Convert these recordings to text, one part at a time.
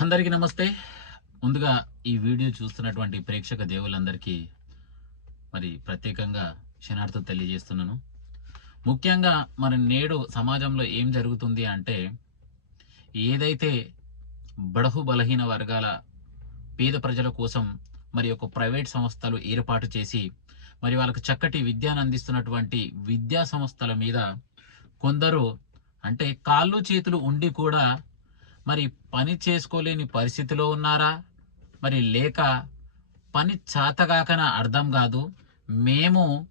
అందరికీ నమస్తే. ముందుగా ఈ వీడియో చూస్తున్నటువంటి ప్రేక్షక దేవులందరికీ మరి ప్రత్యేకంగా క్షణార్థం తెలియజేస్తున్నాను. ముఖ్యంగా మరి నేడు సమాజంలో ఏం జరుగుతుంది అంటే ఏదైతే బడహు బలహీన వర్గాల పేద ప్రజల కోసం మరి ఒక ప్రైవేట్ సంస్థలు ఏర్పాటు చేసి మరి వాళ్ళకు చక్కటి విద్యను అందిస్తున్నటువంటి విద్యా సంస్థల మీద కొందరు అంటే కాళ్ళు చేతులు ఉండి కూడా మరి పని చేసుకోలేని పరిస్థితిలో ఉన్నారా? మరి లేక పని చాతగాకన అర్థం కాదు. మేము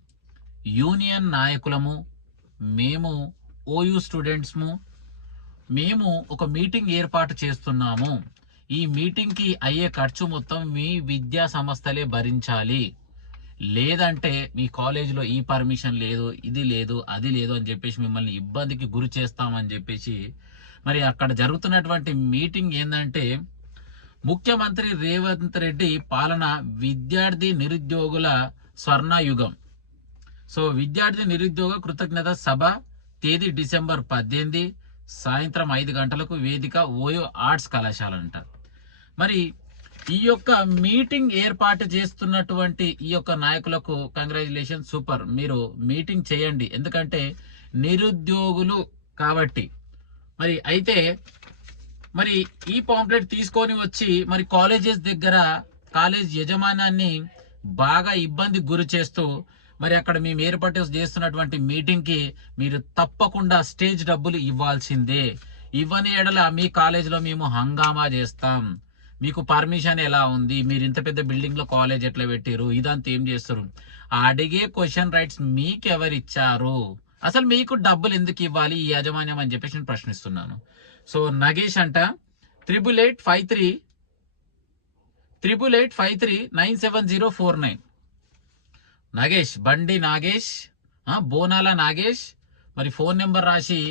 యూనియన్ నాయకులము. మేము ఓయూ స్టూడెంట్స్ము. మేము ఒక మీటింగ్ ఏర్పాటు చేస్తున్నాము. ఈ మీటింగ్కి అయ్యే ఖర్చు మొత్తం మీ విద్యా సంస్థలే భరించాలి. లేదంటే మీ కాలేజీలో ఈ పర్మిషన్ లేదు ఇది లేదు అది లేదు అని చెప్పేసి మిమ్మల్ని ఇబ్బందికి గురి చేస్తామని చెప్పేసి మరి అక్కడ జరుగుతున్నటువంటి మీటింగ్ ఏంటంటే ముఖ్యమంత్రి రేవంత్ రెడ్డి పాలన విద్యార్థి నిరుద్యోగుల స్వర్ణయుగం. సో విద్యార్థి నిరుద్యోగ కృతజ్ఞత సభ తేదీ డిసెంబర్ పద్దెనిమిది సాయంత్రం ఐదు గంటలకు వేదిక ఓయో ఆర్ట్స్ కళాశాల అంట. మరి ఈ యొక్క మీటింగ్ ఏర్పాటు చేస్తున్నటువంటి ఈ యొక్క నాయకులకు కంగ్రాచులేషన్ సూపర్. మీరు మీటింగ్ చేయండి. ఎందుకంటే నిరుద్యోగులు కాబట్టి మరి అయితే మరి ఈ పాంప్లెట్ తీసుకొని వచ్చి మరి కాలేజెస్ దగ్గర కాలేజ్ యజమానాన్ని బాగా ఇబ్బంది గురి చేస్తూ మరి అక్కడ మేము ఏర్పాటు చేస్తున్నటువంటి మీటింగ్కి మీరు తప్పకుండా స్టేజ్ డబ్బులు ఇవ్వాల్సిందే. ఇవ్వని ఎడల మీ కాలేజీలో మేము హంగామా చేస్తాం. మీకు పర్మిషన్ ఎలా ఉంది? మీరు ఇంత పెద్ద బిల్డింగ్లో కాలేజ్ ఎట్లా పెట్టారు ఇదంతా ఏం చేస్తారు? అడిగే క్వశ్చన్ రైట్స్ మీకు ఎవరిచ్చారు అసలు మీకు డబ్బులు ఎందుకు ఇవ్వాలి ఈ యాజమాన్యం అని చెప్పేసి నేను ప్రశ్నిస్తున్నాను. సో నగేష్ అంట triple eight five three triple eight five three nine seven zero four nine Nagesh Bandi Nagesh Bonala Nagesh మరి ఫోన్ నెంబర్ రాసి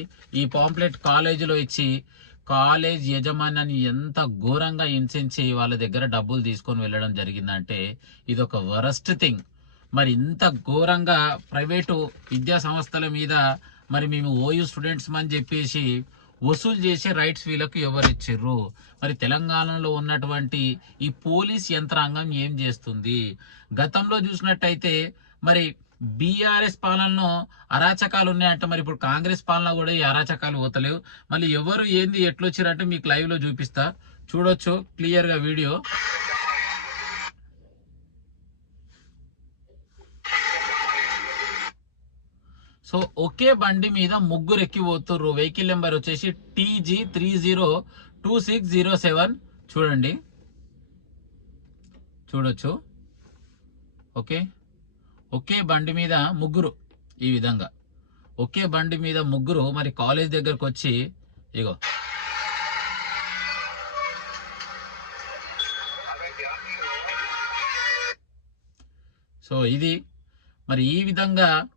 ఈ పాంప్లెట్ కాలేజీలో ఇచ్చి కాలేజ్ యజమానాన్ని ఎంత ఘోరంగా హింసించి వాళ్ళ దగ్గర డబ్బులు తీసుకొని వెళ్ళడం జరిగిందంటే ఇది ఒక వరస్ట్ థింగ్. మరి ఇంత ఘోరంగా ప్రైవేటు విద్యా సంస్థల మీద మరి మేము ఓయూ స్టూడెంట్స్ అని చెప్పేసి వసూలు చేసే రైట్స్ వీళ్ళకు ఎవరు ఇచ్చిర్రు మరి తెలంగాణలో ఉన్నటువంటి ఈ పోలీస్ యంత్రాంగం ఏం చేస్తుంది? గతంలో చూసినట్టయితే మరి బీఆర్ఎస్ పాలనలో అరాచకాలు ఉన్నాయంటే. మరి ఇప్పుడు కాంగ్రెస్ పాలన కూడా ఈ అరాచకాలు పోతలేవు. మళ్ళీ ఎవరు ఏంది ఎట్లొచ్చారంటే మీకు లైవ్లో చూపిస్తా. చూడొచ్చు క్లియర్గా వీడియో. సో ఒకే బండి మీద ముగ్గురు ఎక్కిపోతుర్రు వెహికల్ నెంబర్ వచ్చేసి TG three zero two six zero seven. చూడండి. చూడొచ్చు. ఓకే. ఒకే బండి మీద ముగ్గురు ఈ విధంగా. ఒకే బండి మీద ముగ్గురు మరి కాలేజ్ దగ్గరకు వచ్చి ఇగో. సో ఇది మరి ఈ విధంగా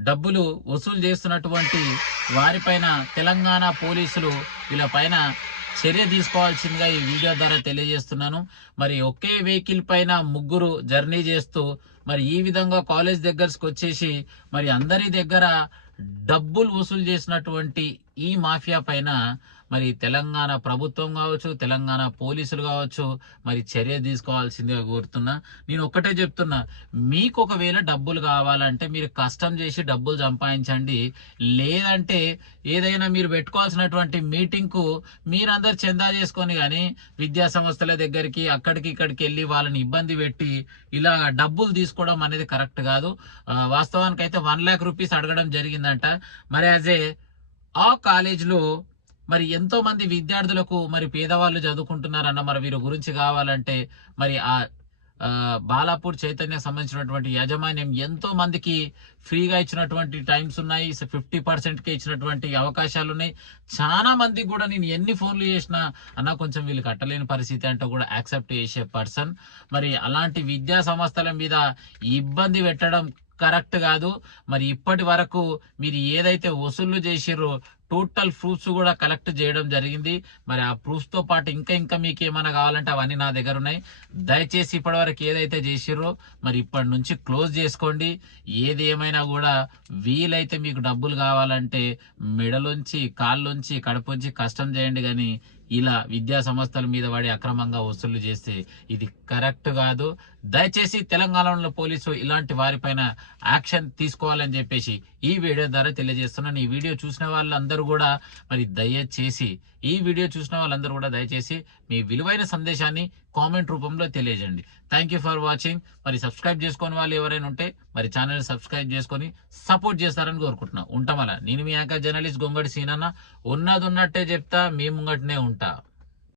డబ్బులు వసూలు చేస్తున్నటువంటి వారిపైన తెలంగాణ పోలీసులు వీళ్ళ పైన చర్య తీసుకోవాల్సిందిగా ఈ వీడియో ద్వారా తెలియజేస్తున్నాను. మరి ఒకే వెహికల్ పైన ముగ్గురు జర్నీ చేస్తూ మరి ఈ విధంగా కాలేజ్ దగ్గరకు వచ్చేసి మరి అందరి దగ్గర డబ్బులు వసూలు చేసినటువంటి ఈ మాఫియా పైన మరి తెలంగాణ ప్రభుత్వం కావచ్చు తెలంగాణ పోలీసులు కావచ్చు మరి చర్య తీసుకోవాల్సిందిగా కోరుతున్నా. నేను ఒక్కటే చెప్తున్నా మీకు ఒకవేళ డబ్బులు కావాలంటే మీరు కష్టం చేసి డబ్బులు సంపాదించండి. లేదంటే ఏదైనా మీరు పెట్టుకోవాల్సినటువంటి మీటింగ్కు మీరందరు చందా చేసుకొని కానీ విద్యా సంస్థల దగ్గరికి అక్కడికి ఇక్కడికి వెళ్ళి వాళ్ళని ఇబ్బంది పెట్టి ఇలా డబ్బులు తీసుకోవడం అనేది కరెక్ట్ కాదు. వాస్తవానికి అయితే వన్ ల్యాక్ రూపీస్ అడగడం జరిగిందంట. మరి యాజ్ ఏ ఆ కాలేజ్లో మరి ఎంతో మంది విద్యార్థులకు మరి పేదవాళ్ళు చదువుకుంటున్నారన్న మరి వీరి గురించి కావాలంటే మరి ఆ బాలాపూర్ చైతన్య సంబంధించినటువంటి యాజమాన్యం ఎంతో మందికి ఫ్రీగా ఇచ్చినటువంటి టైమ్స్ ఉన్నాయి. ఫిఫ్టీ పర్సెంట్కి ఇచ్చినటువంటి అవకాశాలు ఉన్నాయి చాలా మందికి కూడా నేను ఎన్ని ఫోన్లు చేసినా అన్న కొంచెం వీళ్ళు కట్టలేని పరిస్థితి అంటే కూడా యాక్సెప్ట్ చేసే పర్సన్. మరి అలాంటి విద్యా సంస్థల మీద ఇబ్బంది పెట్టడం కరెక్ట్ కాదు. మరి ఇప్పటి వరకు మీరు ఏదైతే వసూళ్ళు చేసిర్రో టోటల్ ప్రూఫ్స్ కూడా కలెక్ట్ చేయడం జరిగింది. మరి ఆ ప్రూఫ్స్తో పాటు ఇంకా ఇంకా మీకు ఏమైనా కావాలంటే అవన్నీ నా దగ్గర ఉన్నాయి. దయచేసి ఇప్పటి వరకు ఏదైతే చేసిర్రో మరి ఇప్పటి నుంచి క్లోజ్ చేసుకోండి. ఏది ఏమైనా కూడా వీలైతే మీకు డబ్బులు కావాలంటే మెడలోంచి కాళ్ళలోంచి కడుపుంచి కష్టం చేయండి కానీ ఇలా విద్యా సంస్థల మీద పడి అక్రమంగా వసూలు చేస్తే ఇది కరెక్ట్ కాదు. దయచేసి తెలంగాణలో పోలీసు ఇలాంటి వారిపైన యాక్షన్ తీసుకోవాలని చెప్పేసి ఈ వీడియో ద్వారా తెలియజేస్తున్నాను. ఈ వీడియో చూసిన వాళ్ళందరూ కూడా మరి దయచేసి ఈ వీడియో చూసిన వాళ్ళందరూ కూడా దయచేసి మీ విలువైన సందేశాన్ని కామెంట్ రూపంలో తెలియజేయండి. థ్యాంక్ యూ ఫర్ వాచింగ్ మరి సబ్స్క్రైబ్ చేసుకుని వాళ్ళు ఎవరైనా ఉంటే మరి ఛానల్ సబ్స్క్రైబ్ చేసుకొని సపోర్ట్ చేస్తారని కోరుకుంటున్నా. ఉంటాం అలా. నేను మీ యాంకర్ జర్నలిస్ట్ గొంగడి సీనన్న. ఉన్నది ఉన్నట్టే చెప్తా మీ ముంగటనే ఉంటా.